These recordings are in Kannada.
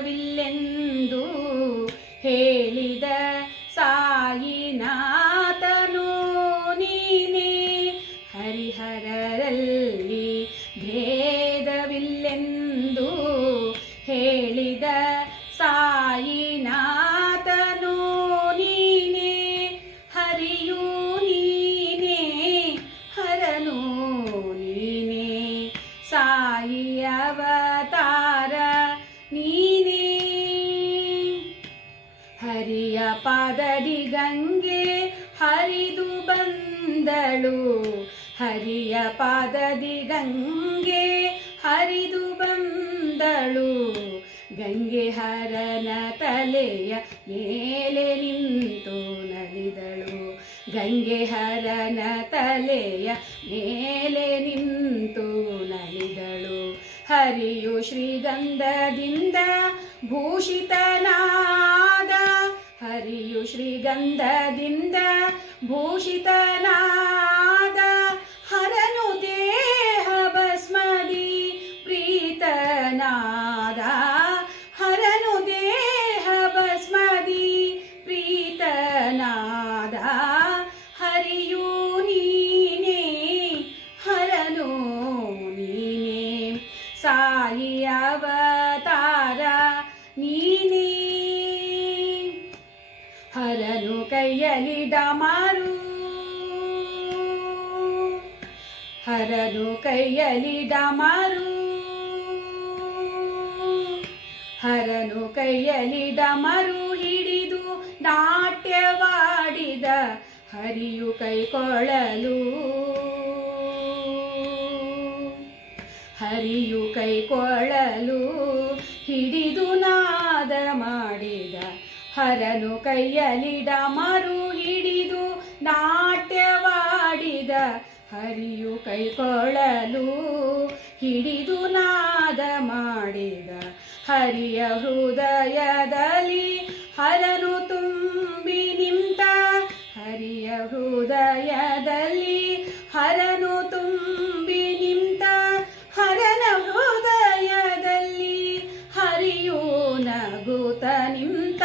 ಭೇದವಿಲ್ಲೆಂದು ಹೇಳಿದ ಸಾಯಿನಾಥನು ನೀನೇ. ಹರಿಹರರಲ್ಲಿ ಭೇದವಿಲ್ಲೆಂದು ಹೇಳಿದ ಸಾಯಿನಾಥನು ನೀನೇ. ಹರಿಯೂ ನೀನೇ ಹರನು ನೀನೇ. ಸಾಯಿ ಅವತಾರ ನೀನೇ. ಹರಿಯ ಪಾದದಿ ಗಂಗೆ ಹರಿದು ಬಂದಳು. ಹರಿಯ ಪಾದದಿ ಗಂಗೆ ಹರಿದು ಬಂದಳು. ಗಂಗೆ ಹರನ ತಲೆಯ ಮೇಲೆ ನಿಂತು ನಲಿದಳು. ಗಂಗೆ ಹರನ ತಲೆಯ ಮೇಲೆ ನಿಂತು ನಲಿದಳು. ಹರಿಯು ಶ್ರೀಗಂಧದಿಂದ ಭೂಷಿತನಾದ. ಹರಿಯು ಶ್ರೀಗಂಧದಿಂದ ಭೂಷಿತನಾದ. ಹರನು ದೇಹ ಭಸ್ಮದಿ ಪ್ರೀತನಾದ. ಹರನು ದೇಹ ಭಸ್ಮದಿ ಪ್ರೀತನಾದ. ಹರಿಯೂ ನೀನೇ ಹರನು ನೀನೇ. ಸಾಯಿ ಅವತಾರ ನೀನೇ. ಹರನು ಕೈಯಲ್ಲಿ ಡಮರು. ಹರನು ಕೈಯಲ್ಲಿ ಡಮರು. ಹರನು ಕೈಯಲ್ಲಿ ಡಮರು ಹಿಡಿದು ನಾಟ್ಯವಾಡಿದ. ಹರಿಯು ಕೈಕೊಳ್ಳಲು. ಹರಿಯು ಕೈಕೊಳ್ಳಲು ಹಿಡಿದು ನಾದ ಮಾಡಿದ. ಹರನು ಕೈಯಲ್ಲಿ ಡಮರು ಹಿಡಿದು ನಾಟ್ಯವಾಡಿದ. ಹರಿಯು ಕೈಕೊಳ್ಳಲು ಹಿಡಿದು ನಾದ ಮಾಡಿದ. ಹರಿಯ ಹೃದಯದಲ್ಲಿ ಹರನು ತುಂಬಿ ನಿಂತ. ಹರಿಯ ಹೃದಯದಲ್ಲಿ ಹರನು ತುಂಬಿ ನಿಂತ. ಹರನ ಹೃದಯದಲ್ಲಿ ಹರಿಯು ನಗುತ್ತ ನಿಂತ.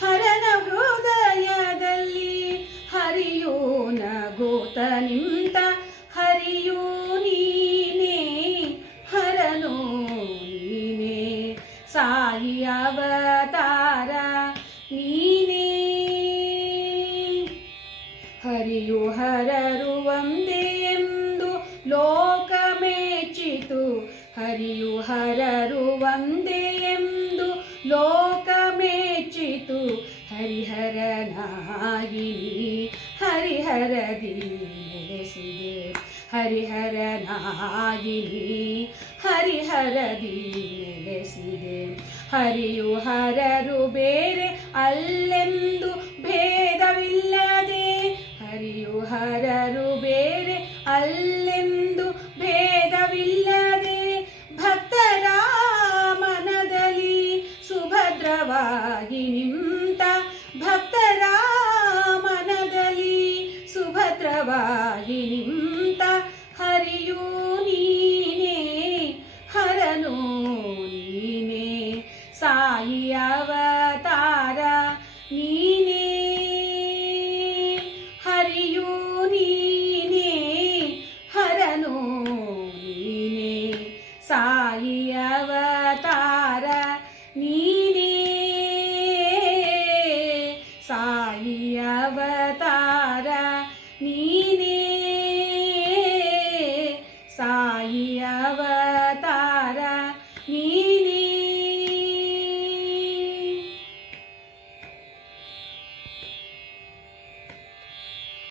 ಹರನ ಹೃದಯದಲ್ಲಿ ಹರಿಯು ನಗುತ್ತ ನಿಂತ. ಹರಿಯೂ ನೀನೇ ಹರನು ನೀನೇ. ಸಾಯಿ ಅವತಾರ ನೀನೇ. ಹರಿಯು ಹರರು ಒಂದೇ ಎಂದು ಲೋಕ ಮೆಚ್ಚಿತು. ಹರಿಯು ಹರರು ಒಂದೇ ಎಂದು ಲೋಕ ಮೆಚ್ಚಿತು. ಹರಿಹರನಾಗಿನಿ ಹರಿಹರದಿ ನೆಲೆಸಿದೆ. ಹರಿಹರನಾಗಿನಿ ಹರಿಹರದಿ ನೆಲೆಸಿದೆ. ಹರಿಯು ಹರರು ಬೇರೆ ಅಲ್ಲೆಂದು ಭೇದವಿಲ್ಲದೆ. ಹರಿಯು ಹರರು ಬೇರೆ ಅಲ್ಲೆಂದು ಭೇದವಿಲ್ಲದೆ. ಭಕ್ತರ ಮನದಲ್ಲಿ ಸುಭದ್ರವಾಗಿ ನಿಂತ. ಭಕ್ತರ ಮನದಲ್ಲಿ ಸುಭದ್ರವಾಗಿ ನಿಂತ. ಹರಿಯೂ ನೀನೇ ಹರನು ನೀನೇ. ಸಾಯಿ ಅವತಾರ ನೀನೇ. ಹರಿಯೂ ನೀನೇ ಹರನು ನೀನೇ. ಸಾಯಿ ಅವತಾರ